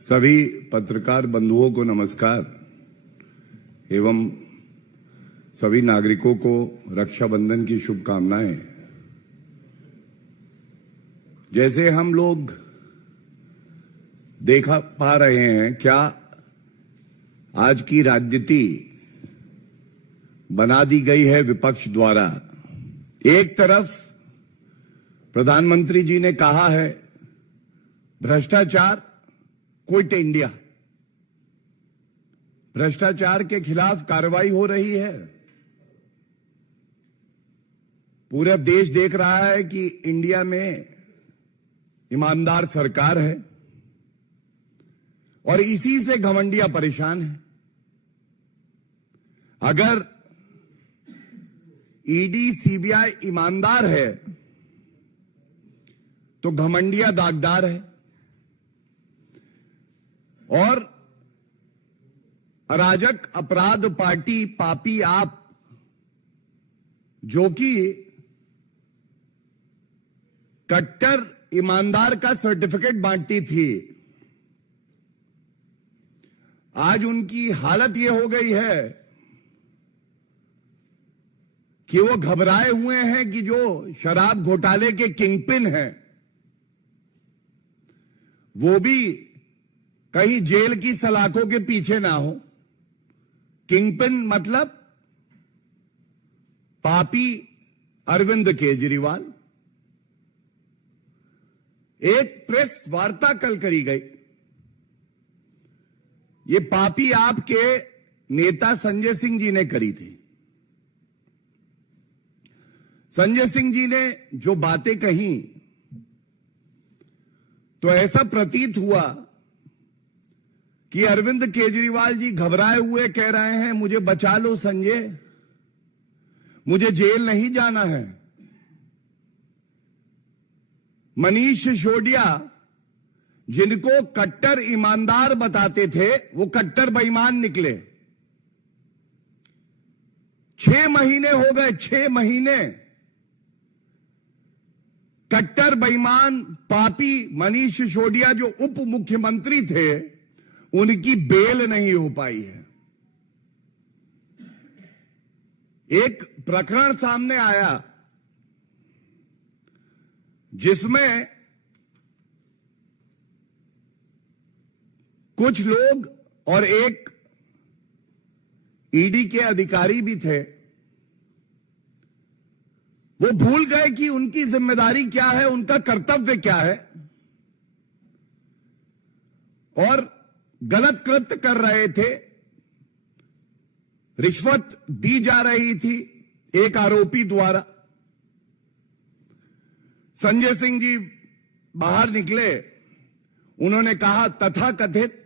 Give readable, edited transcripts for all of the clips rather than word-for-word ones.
सभी पत्रकार बंधुओं को नमस्कार एवं सभी नागरिकों को रक्षाबंधन की शुभकामनाएं। जैसे हम लोग देखा पा रहे हैं, क्या आज की राजनीति बना दी गई है विपक्ष द्वारा। एक तरफ प्रधानमंत्री जी ने कहा है भ्रष्टाचार क्विट इंडिया, भ्रष्टाचार के खिलाफ कार्रवाई हो रही है। पूरा देश देख रहा है कि इंडिया में ईमानदार सरकार है और इसी से घमंडिया परेशान है। अगर ईडी सीबीआई ईमानदार है तो घमंडिया दागदार है और अराजक अपराध पार्टी पापी आप, जो कि कट्टर ईमानदार का सर्टिफिकेट बांटती थी, आज उनकी हालत यह हो गई है कि वो घबराए हुए हैं कि जो शराब घोटाले के किंगपिन हैं वो भी कहीं जेल की सलाखों के पीछे ना हो। किंगपिन मतलब पापी अरविंद केजरीवाल। एक प्रेस वार्ता कल करी गई, ये पापी आपके नेता संजय सिंह जी ने करी थी। संजय सिंह जी ने जो बातें कही तो ऐसा प्रतीत हुआ कि अरविंद केजरीवाल जी घबराए हुए कह रहे हैं मुझे बचा लो संजय, मुझे जेल नहीं जाना है। मनीष सिसोदिया जिनको कट्टर ईमानदार बताते थे वो कट्टर बेईमान निकले। 6 महीने हो गए, 6 महीने कट्टर बेईमान पापी मनीष सिसोदिया जो उप मुख्यमंत्री थे उनकी बेल नहीं हो पाई है। एक प्रकरण सामने आया जिसमें कुछ लोग और एक ईडी के अधिकारी भी थे, वो भूल गए कि उनकी जिम्मेदारी क्या है, उनका कर्तव्य क्या है और गलत कृत्य कर रहे थे। रिश्वत दी जा रही थी एक आरोपी द्वारा। संजय सिंह जी बाहर निकले, उन्होंने कहा तथाकथित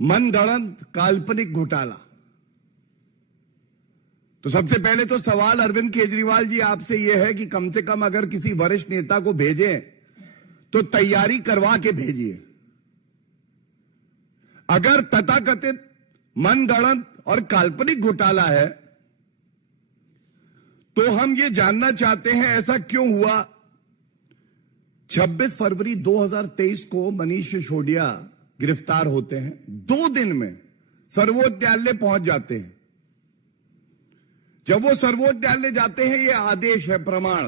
मनगढ़ंत काल्पनिक घोटाला। तो सबसे पहले तो सवाल अरविंद केजरीवाल जी आपसे यह है कि कम से कम अगर किसी वरिष्ठ नेता को भेजें तो तैयारी करवा के भेजिए। अगर तथाकथित मनगढ़ंत और काल्पनिक घोटाला है तो हम ये जानना चाहते हैं ऐसा क्यों हुआ। 26 फरवरी 2023 को मनीष सिसोदिया गिरफ्तार होते हैं, 2 दिन में सर्वोच्च न्यायालय पहुंच जाते हैं। जब वो सर्वोच्च न्यायालय जाते हैं, ये आदेश है, प्रमाण,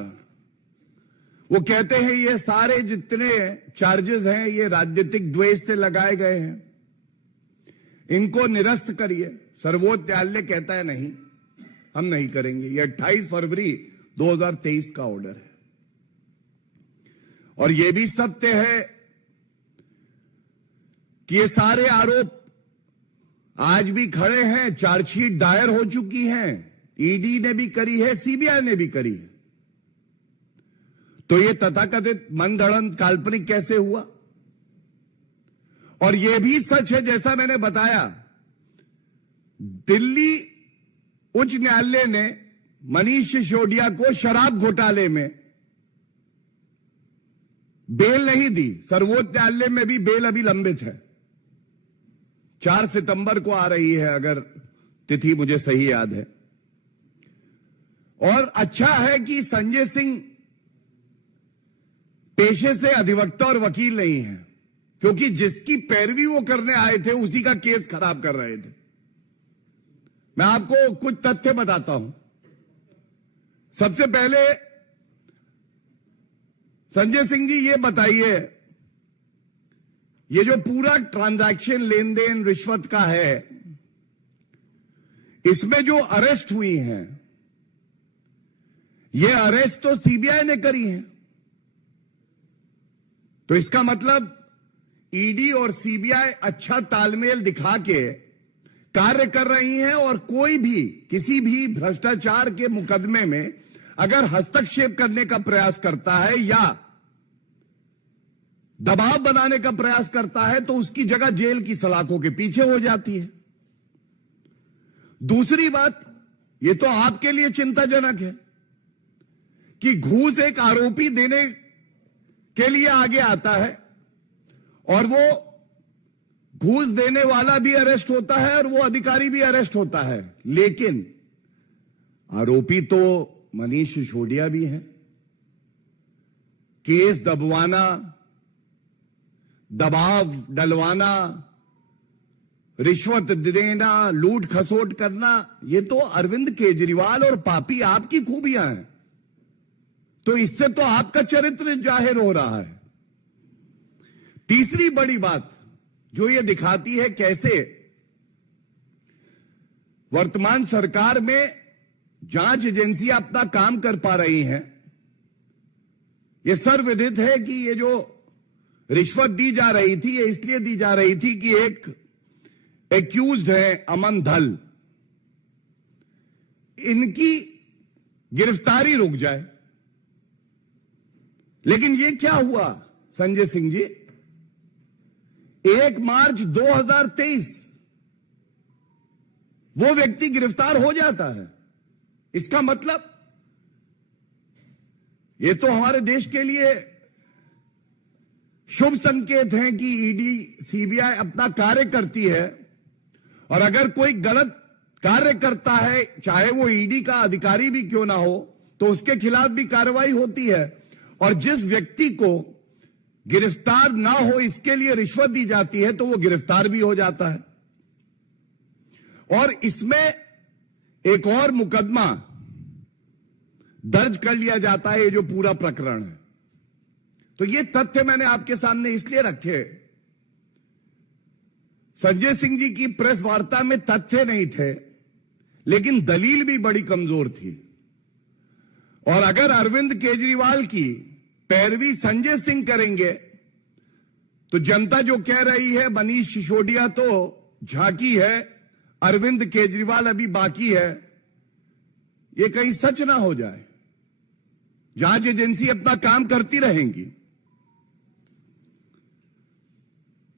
वो कहते हैं ये सारे जितने चार्जेस हैं ये राजनीतिक द्वेष से लगाए गए हैं, इनको निरस्त करिए। सर्वोच्च न्यायालय कहता है नहीं, हम नहीं करेंगे। यह 28 फरवरी 2023 का ऑर्डर है। और यह भी सत्य है कि ये सारे आरोप आज भी खड़े हैं, चार्जशीट दायर हो चुकी हैं, ईडी ने भी करी है, सीबीआई ने भी करी है। तो ये तथाकथित मनगढ़ंत काल्पनिक कैसे हुआ। और यह भी सच है, जैसा मैंने बताया, दिल्ली उच्च न्यायालय ने मनीष सिसोदिया को शराब घोटाले में बेल नहीं दी। सर्वोच्च न्यायालय में भी बेल अभी लंबित है, 4 सितंबर को आ रही है, अगर तिथि मुझे सही याद है। और अच्छा है कि संजय सिंह पेशे से अधिवक्ता और वकील नहीं है, क्योंकि जिसकी पैरवी वो करने आए थे उसी का केस खराब कर रहे थे। मैं आपको कुछ तथ्य बताता हूं। सबसे पहले संजय सिंह जी ये बताइए, ये जो पूरा ट्रांजैक्शन लेन देन रिश्वत का है, इसमें जो अरेस्ट हुई हैं, ये अरेस्ट तो सीबीआई ने करी है। तो इसका मतलब ईडी और सीबीआई अच्छा तालमेल दिखा के कार्य कर रही हैं, और कोई भी किसी भी भ्रष्टाचार के मुकदमे में अगर हस्तक्षेप करने का प्रयास करता है या दबाव बनाने का प्रयास करता है तो उसकी जगह जेल की सलाखों के पीछे हो जाती है। दूसरी बात, यह तो आपके लिए चिंताजनक है कि घूस एक आरोपी देने के लिए आगे आता है और वो घूस देने वाला भी अरेस्ट होता है और वो अधिकारी भी अरेस्ट होता है, लेकिन आरोपी तो मनीष सिसोदिया भी है। केस दबवाना, दबाव डलवाना, रिश्वत देना, लूट खसोट करना, ये तो अरविंद केजरीवाल और पापी आपकी खूबियां हैं। तो इससे तो आपका चरित्र जाहिर हो रहा है। तीसरी बड़ी बात जो ये दिखाती है कैसे वर्तमान सरकार में जांच एजेंसियां अपना काम कर पा रही हैं, यह सर्वविदित है कि ये जो रिश्वत दी जा रही थी, ये इसलिए दी जा रही थी कि एक एक्यूज्ड है अमन धल, इनकी गिरफ्तारी रुक जाए। लेकिन ये क्या हुआ संजय सिंह जी, 1 मार्च 2023 वो व्यक्ति गिरफ्तार हो जाता है। इसका मतलब ये तो हमारे देश के लिए शुभ संकेत है कि ईडी सीबीआई अपना कार्य करती है, और अगर कोई गलत कार्य करता है, चाहे वो ईडी का अधिकारी भी क्यों ना हो, तो उसके खिलाफ भी कार्रवाई होती है। और जिस व्यक्ति को गिरफ्तार ना हो इसके लिए रिश्वत दी जाती है तो वो गिरफ्तार भी हो जाता है। और इसमें एक और मुकदमा दर्ज कर लिया जाता है, ये जो पूरा प्रकरण है। तो ये तथ्य मैंने आपके सामने इसलिए रखे, संजय सिंह जी की प्रेस वार्ता में तथ्य नहीं थे, लेकिन दलील भी बड़ी कमजोर थी। और अगर अरविंद केजरीवाल की पैरवी संजय सिंह करेंगे तो जनता जो कह रही है मनीष सिसोदिया तो झांकी है, अरविंद केजरीवाल अभी बाकी है, ये कहीं सच ना हो जाए। जांच एजेंसी अपना काम करती रहेंगी।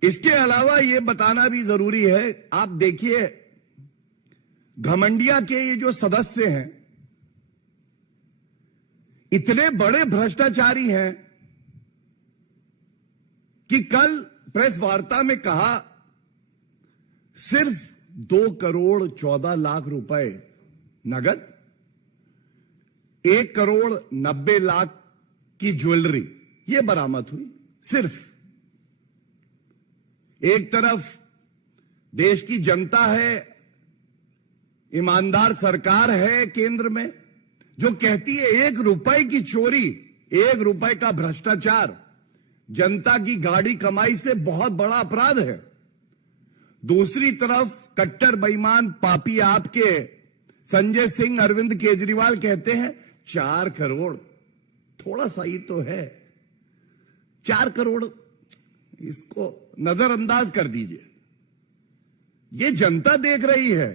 इसके अलावा यह बताना भी जरूरी है, आप देखिए घमंडिया के ये जो सदस्य हैं इतने बड़े भ्रष्टाचारी हैं कि कल प्रेस वार्ता में कहा सिर्फ 2 करोड़ 14 लाख रुपए नगद, 1 करोड़ 90 लाख की ज्वेलरी यह बरामद हुई। सिर्फ एक तरफ देश की जनता है, ईमानदार सरकार है केंद्र में जो कहती है 1 रुपए की चोरी, 1 रुपए का भ्रष्टाचार जनता की गाड़ी कमाई से बहुत बड़ा अपराध है। दूसरी तरफ कट्टर बेईमान पापी आपके संजय सिंह, अरविंद केजरीवाल कहते हैं 4 करोड़ थोड़ा सा ही तो है, 4 करोड़ इसको नजरअंदाज कर दीजिए। ये जनता देख रही है।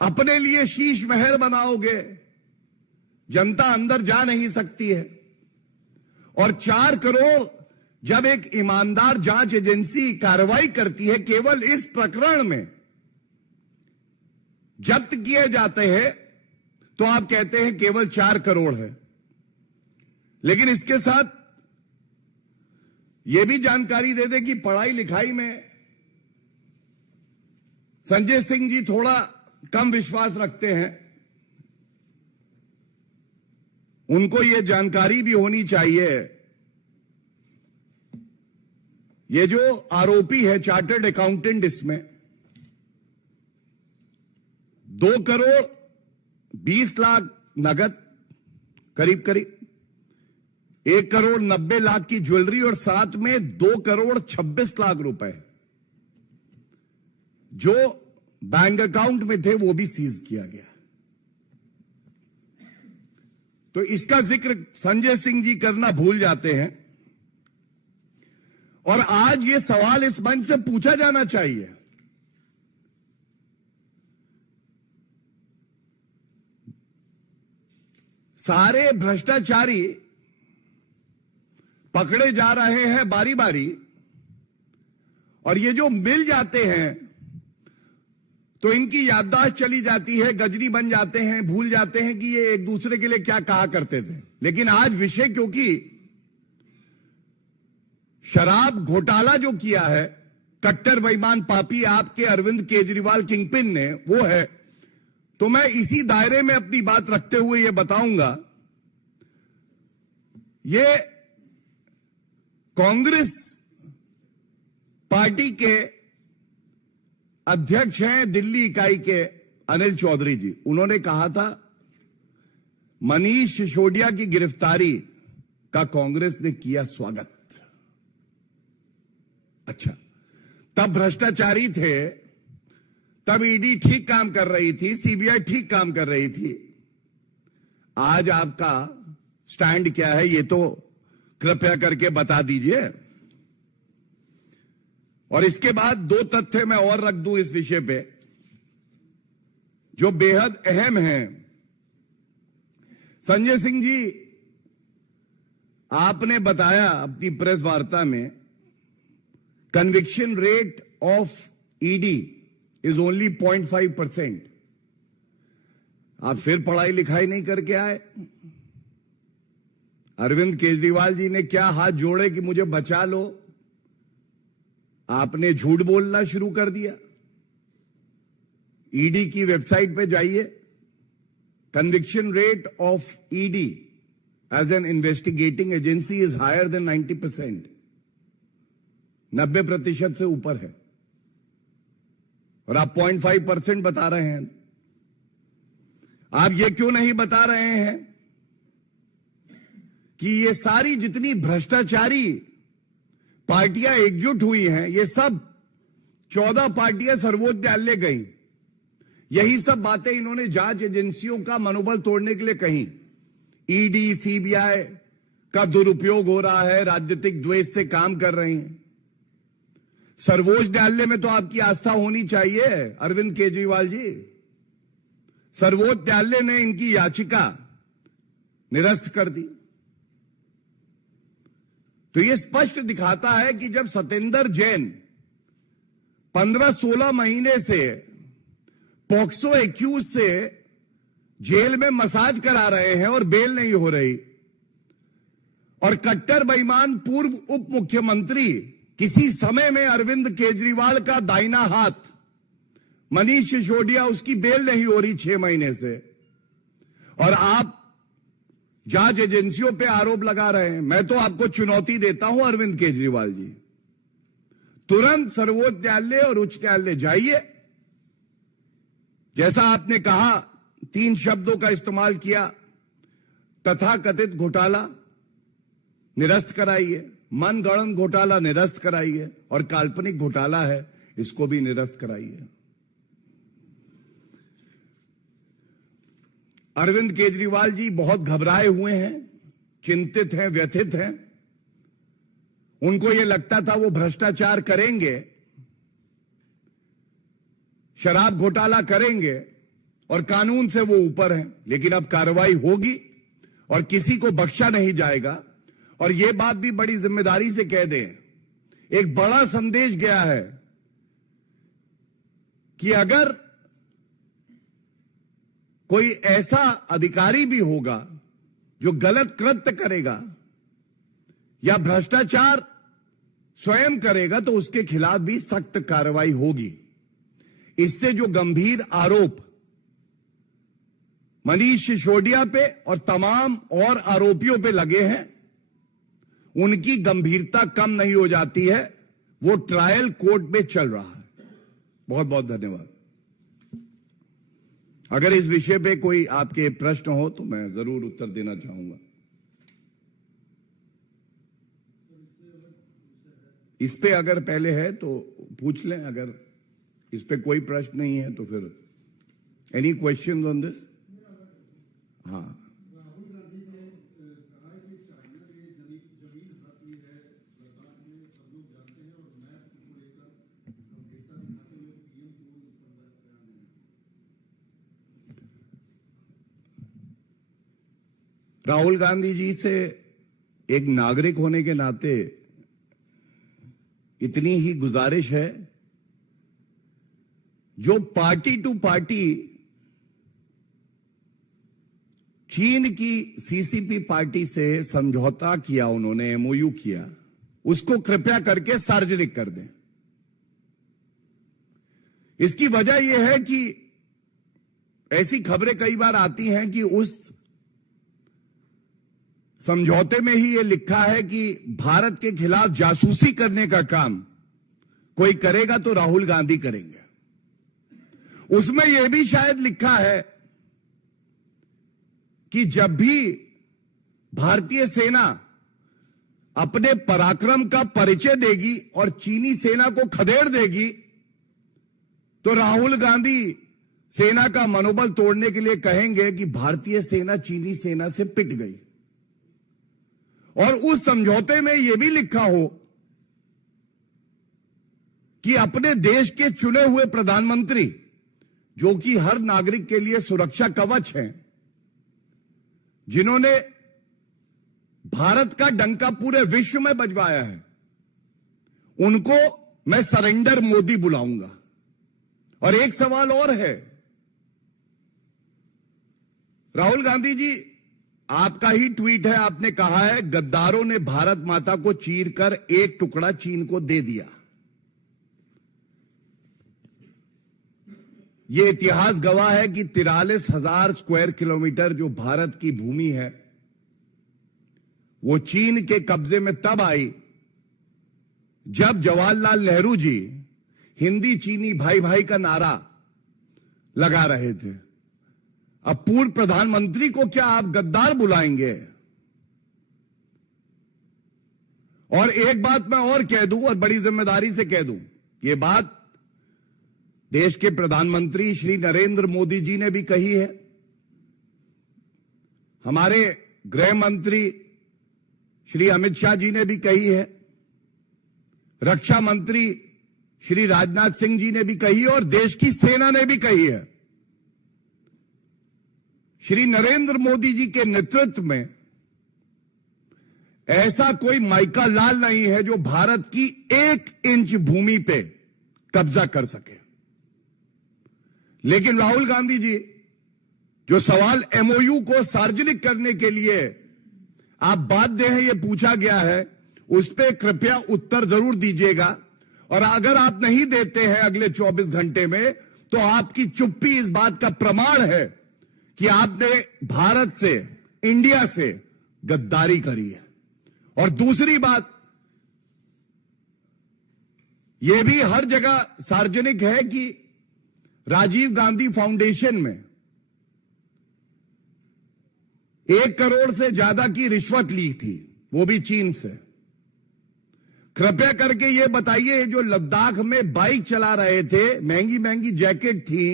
अपने लिए शीश महल बनाओगे, जनता अंदर जा नहीं सकती है। और 4 करोड़ जब एक ईमानदार जांच एजेंसी कार्रवाई करती है, केवल इस प्रकरण में जब्त किए जाते हैं तो आप कहते हैं केवल 4 करोड़ है। लेकिन इसके साथ यह भी जानकारी दे दे कि पढ़ाई लिखाई में संजय सिंह जी थोड़ा कम विश्वास रखते हैं। उनको यह जानकारी भी होनी चाहिए ये जो आरोपी है चार्टर्ड अकाउंटेंट, इसमें 2,20,00,000 नगद, करीब करीब 1,90,00,000 की ज्वेलरी और साथ में 2,26,00,000 रुपए जो बैंक अकाउंट में थे वो भी सीज किया गया। तो इसका जिक्र संजय सिंह जी करना भूल जाते हैं और आज ये सवाल इस मंच से पूछा जाना चाहिए। सारे भ्रष्टाचारी पकड़े जा रहे हैं बारी बारी और ये जो मिल जाते हैं तो इनकी याददाश्त चली जाती है, गजनी बन जाते हैं, भूल जाते हैं कि ये एक दूसरे के लिए क्या कहा करते थे। लेकिन आज विषय क्योंकि शराब घोटाला जो किया है कट्टर बेईमान पापी आपके अरविंद केजरीवाल किंगपिन ने, वो है, तो मैं इसी दायरे में अपनी बात रखते हुए यह बताऊंगा, ये कांग्रेस पार्टी के अध्यक्ष हैं दिल्ली इकाई के अनिल चौधरी जी। उन्होंने कहा था मनीष सिसोदिया की गिरफ्तारी का कांग्रेस ने किया स्वागत। अच्छा, तब भ्रष्टाचारी थे, तब ईडी ठीक काम कर रही थी, सीबीआई ठीक काम कर रही थी। आज आपका स्टैंड क्या है ये तो कृपया करके बता दीजिए। और इसके बाद 2 तथ्य मैं और रख दूं इस विषय पे जो बेहद अहम हैं। संजय सिंह जी, आपने बताया अपनी प्रेस वार्ता में conviction rate of ED is only 0.5%। आप फिर पढ़ाई लिखाई नहीं करके आए। अरविंद केजरीवाल जी ने क्या हाथ जोड़े कि मुझे बचा लो, आपने झूठ बोलना शुरू कर दिया। ईडी की वेबसाइट पे जाइए, conviction rate of ED as an investigating agency is higher than 90%, 90% से ऊपर है और आप 0.5% बता रहे हैं। आप ये क्यों नहीं बता रहे हैं कि ये सारी जितनी भ्रष्टाचारी पार्टियां एकजुट हुई हैं, ये सब 14 पार्टियां सर्वोच्च न्यायालय गई, यही सब बातें इन्होंने जांच एजेंसियों का मनोबल तोड़ने के लिए कही। ईडी सीबीआई का दुरुपयोग हो रहा है, राजनीतिक द्वेष से काम कर रही हैं। सर्वोच्च न्यायालय में तो आपकी आस्था होनी चाहिए अरविंद केजरीवाल जी। सर्वोच्च न्यायालय ने इनकी याचिका निरस्त कर दी। तो यह स्पष्ट दिखाता है कि जब सतेंद्र जैन 15-16 महीने से पॉक्सो एक्यूज से जेल में मसाज करा रहे हैं और बेल नहीं हो रही, और कट्टर बेईमान पूर्व उप मुख्यमंत्री किसी समय में अरविंद केजरीवाल का दाहिना हाथ मनीष सिसोदिया, उसकी बेल नहीं हो रही 6 महीने से, और आप जांच एजेंसियों पे आरोप लगा रहे हैं। मैं तो आपको चुनौती देता हूं अरविंद केजरीवाल जी, तुरंत सर्वोच्च न्यायालय और उच्च न्यायालय जाइए। जैसा आपने कहा, 3 शब्दों का इस्तेमाल किया, तथाकथित घोटाला निरस्त कराइए, मनगढ़ंत घोटाला निरस्त कराइए, और काल्पनिक घोटाला है इसको भी निरस्त कराइए। अरविंद केजरीवाल जी बहुत घबराए हुए हैं, चिंतित हैं, व्यथित हैं। उनको यह लगता था वो भ्रष्टाचार करेंगे, शराब घोटाला करेंगे और कानून से वो ऊपर हैं, लेकिन अब कार्रवाई होगी और किसी को बख्शा नहीं जाएगा। और यह बात भी बड़ी जिम्मेदारी से कह दें, एक बड़ा संदेश गया है कि अगर कोई ऐसा अधिकारी भी होगा जो गलत कृत्य करेगा या भ्रष्टाचार स्वयं करेगा तो उसके खिलाफ भी सख्त कार्रवाई होगी। इससे जो गंभीर आरोप मनीष सिसोदिया पे और तमाम और आरोपियों पे लगे हैं, उनकी गंभीरता कम नहीं हो जाती है वो ट्रायल कोर्ट में चल रहा है। बहुत बहुत धन्यवाद। अगर इस विषय पे कोई आपके प्रश्न हो तो मैं जरूर उत्तर देना चाहूंगा। इस पे अगर पहले है तो पूछ लें, अगर इस पे कोई प्रश्न नहीं है तो फिर एनी क्वेश्चन ऑन दिस? हाँ, राहुल गांधी ने कहा है कि चाइना ने जमीन हाथ ली है लद्दाख में, सब लोग जानते हैं, और मैप को लेकर गंभीरता दिखाते हुए पीएम को इस पर बयान देना। राहुल गांधी जी से एक नागरिक होने के नाते इतनी ही गुजारिश है, जो पार्टी टू पार्टी चीन की सीसीपी पार्टी से समझौता किया, उन्होंने एमओयू किया, उसको कृपया करके सार्वजनिक कर दें। इसकी वजह यह है कि ऐसी खबरें कई बार आती हैं कि उस समझौते में ही यह लिखा है कि भारत के खिलाफ जासूसी करने का काम कोई करेगा तो राहुल गांधी करेंगे। उसमें यह भी शायद लिखा है कि जब भी भारतीय सेना अपने पराक्रम का परिचय देगी और चीनी सेना को खदेड़ देगी तो राहुल गांधी सेना का मनोबल तोड़ने के लिए कहेंगे कि भारतीय सेना चीनी सेना से पिट गई। और उस समझौते में यह भी लिखा हो कि अपने देश के चुने हुए प्रधानमंत्री, जो कि हर नागरिक के लिए सुरक्षा कवच हैं, जिन्होंने भारत का डंका पूरे विश्व में बजवाया है, उनको मैं सरेंडर मोदी बुलाऊंगा। और एक सवाल और है, राहुल गांधी जी, आपका ही ट्वीट है, आपने कहा है गद्दारों ने भारत माता को चीरकर एक टुकड़ा चीन को दे दिया। यह इतिहास गवाह है कि 43,000 स्क्वायर किलोमीटर जो भारत की भूमि है वो चीन के कब्जे में तब आई जब जवाहरलाल नेहरू जी हिंदी चीनी भाई भाई का नारा लगा रहे थे। अब पूर्व प्रधानमंत्री को क्या आप गद्दार बुलाएंगे? और एक बात मैं और कह दूं, और बड़ी जिम्मेदारी से कह दूं, यह बात देश के प्रधानमंत्री श्री नरेंद्र मोदी जी ने भी कही है, हमारे गृह मंत्री श्री अमित शाह जी ने भी कही है, रक्षा मंत्री श्री राजनाथ सिंह जी ने भी कही है, और देश की सेना ने भी कही है। श्री नरेंद्र मोदी जी के नेतृत्व में ऐसा कोई माइका लाल नहीं है जो भारत की 1 इंच भूमि पे कब्जा कर सके। लेकिन राहुल गांधी जी, जो सवाल एमओयू को सार्वजनिक करने के लिए आप बाध्य हैं, यह पूछा गया है, उस पर कृपया उत्तर जरूर दीजिएगा। और अगर आप नहीं देते हैं अगले 24 घंटे में, तो आपकी चुप्पी इस बात का प्रमाण है कि आपने भारत से, इंडिया से गद्दारी करी है। और दूसरी बात, यह भी हर जगह सार्वजनिक है कि राजीव गांधी फाउंडेशन में 1 करोड़ से ज्यादा की रिश्वत ली थी, वो भी चीन से। कृपया करके यह बताइए, जो लद्दाख में बाइक चला रहे थे, महंगी महंगी जैकेट थी,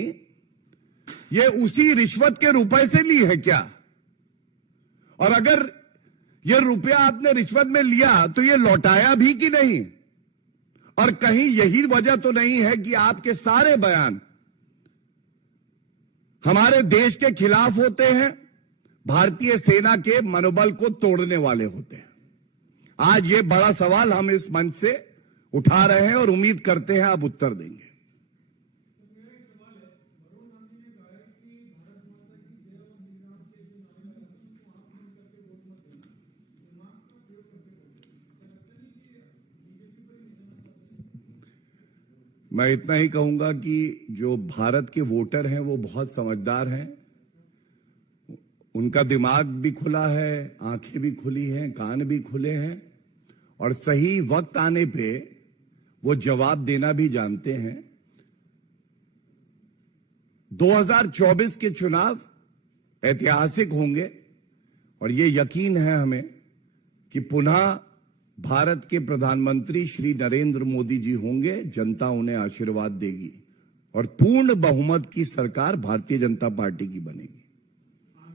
ये उसी रिश्वत के रुपए से ली है क्या? और अगर यह रुपया आपने रिश्वत में लिया तो यह लौटाया भी कि नहीं? और कहीं यही वजह तो नहीं है कि आपके सारे बयान हमारे देश के खिलाफ होते हैं, भारतीय सेना के मनोबल को तोड़ने वाले होते हैं? आज यह बड़ा सवाल हम इस मंच से उठा रहे हैं और उम्मीद करते हैं आप उत्तर देंगे। मैं इतना ही कहूंगा कि जो भारत के वोटर हैं वो बहुत समझदार हैं, उनका दिमाग भी खुला है, आंखें भी खुली हैं, कान भी खुले हैं, और सही वक्त आने पे वो जवाब देना भी जानते हैं। 2024 के चुनाव ऐतिहासिक होंगे और ये यकीन है हमें कि पुनः भारत के प्रधानमंत्री श्री नरेंद्र मोदी जी होंगे, जनता उन्हें आशीर्वाद देगी और पूर्ण बहुमत की सरकार भारतीय जनता पार्टी की बनेगी। आम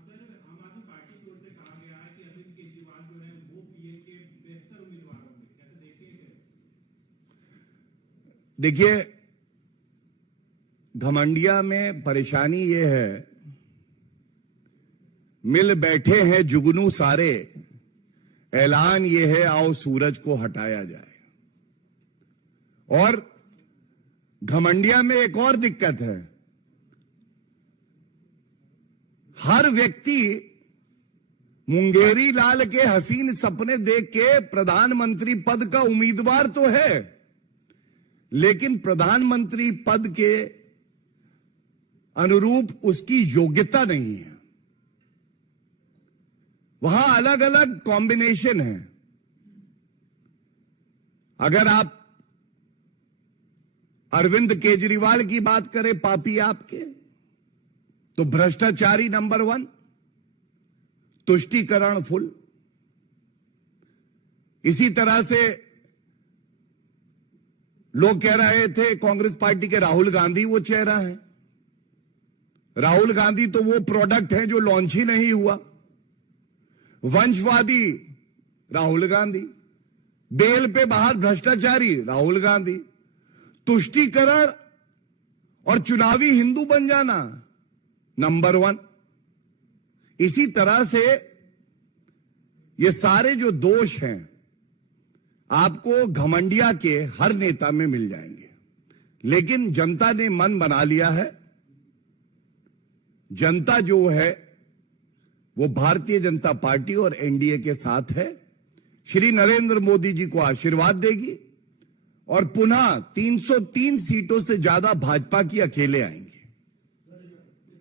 आदमी पार्टी की ओर से कहा गया है कि अरविंद केजरीवाल जो है वो पीएम के बेहतर उम्मीदवार होंगे, कैसे देखिए? देखिए, घमंडिया में परेशानी ये है, मिल बैठे हैं जुगनू सारे, ऐलान ये है आओ सूरज को हटाया जाए। और घमंडिया में एक और दिक्कत है, हर व्यक्ति मुंगेरी लाल के हसीन सपने देख के प्रधानमंत्री पद का उम्मीदवार तो है, लेकिन प्रधानमंत्री पद के अनुरूप उसकी योग्यता नहीं है। वहां अलग अलग कॉम्बिनेशन है। अगर आप अरविंद केजरीवाल की बात करें, पापी आपके, तो भ्रष्टाचारी नंबर 1, तुष्टीकरण फुल। इसी तरह से लोग कह रहे थे कांग्रेस पार्टी के राहुल गांधी वो चेहरा है। राहुल गांधी तो वो प्रोडक्ट है जो लॉन्च ही नहीं हुआ। वंशवादी राहुल गांधी, बेल पे बाहर भ्रष्टाचारी राहुल गांधी, तुष्टीकरण और चुनावी हिंदू बन जाना नंबर 1। इसी तरह से ये सारे जो दोष हैं आपको घमंडिया के हर नेता में मिल जाएंगे, लेकिन जनता ने मन बना लिया है। जनता जो है वो भारतीय जनता पार्टी और एनडीए के साथ है, श्री नरेंद्र मोदी जी को आशीर्वाद देगी और पुनः 303 सीटों से ज्यादा भाजपा की अकेले आएंगे।